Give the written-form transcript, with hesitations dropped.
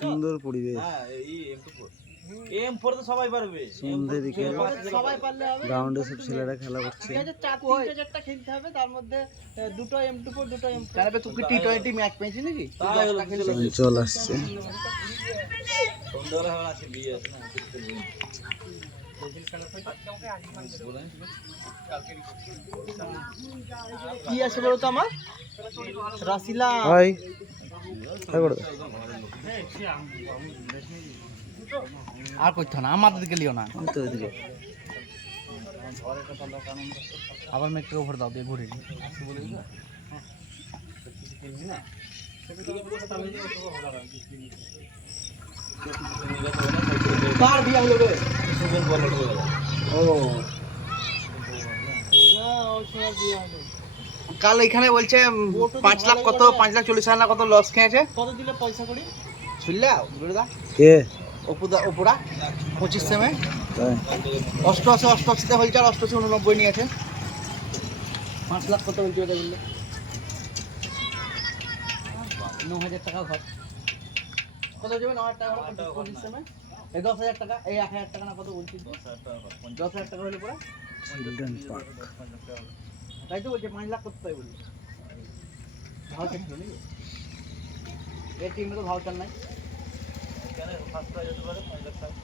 সুন্দর পরিবেশ। M4 তো সবাই পারবে। সন্ধ্যে দিকে সবাই পারলে হবে। গ্রাউন্ডে সব ছেলেরা খেলা করছে। ঠিক আছে, চারটা খেলতে হবে, তার মধ্যে দুটো M24 দুটো M4। তাহলে তুই T20 ম্যাচ পেয়েছিস নাকি? চঞ্চল আসছে। সন্ধ্যাবেলা হবে আজকে বিয়ে আছে না। কি আছে বলো তো আমার রাসিলা ভাই তাই করে আর করতে না, আমাদের দিকে লিও না। তো এদিকে আবার মেট্রো ওভার দাও দিয়ে ঘুরে নি। কার বিয়ে হলো রে? ও কাল এখানে বলছে 5 লাখ কত 5,40,000 না কত লস খেয়েছে। কত দিলে পয়সা করি? শুনলা বুড়া কে ওপুরা 25 সেমে তাই 88 তে হলছে, আর 88 নিয়েছে। 5 লাখ কত বলছে ওটা বললে? 9,000 টাকা ঘর। কত যাবে? 9,000 টাকা 25 সেমে। এই 10,000 টাকা, এই 1,000 টাকা না কত বলছিস? 10,000 টাকা হলে পরে চিলড্রেন পার্ক। তাই তো বলছে 5 লাখ করতে তাই বললো। ভাউচার ছিল নাকি? এই টিমে তো ভাউচার নাই। কেন ফার্স্ট প্রাইজ হতে পারে 5 লাখ টাকা।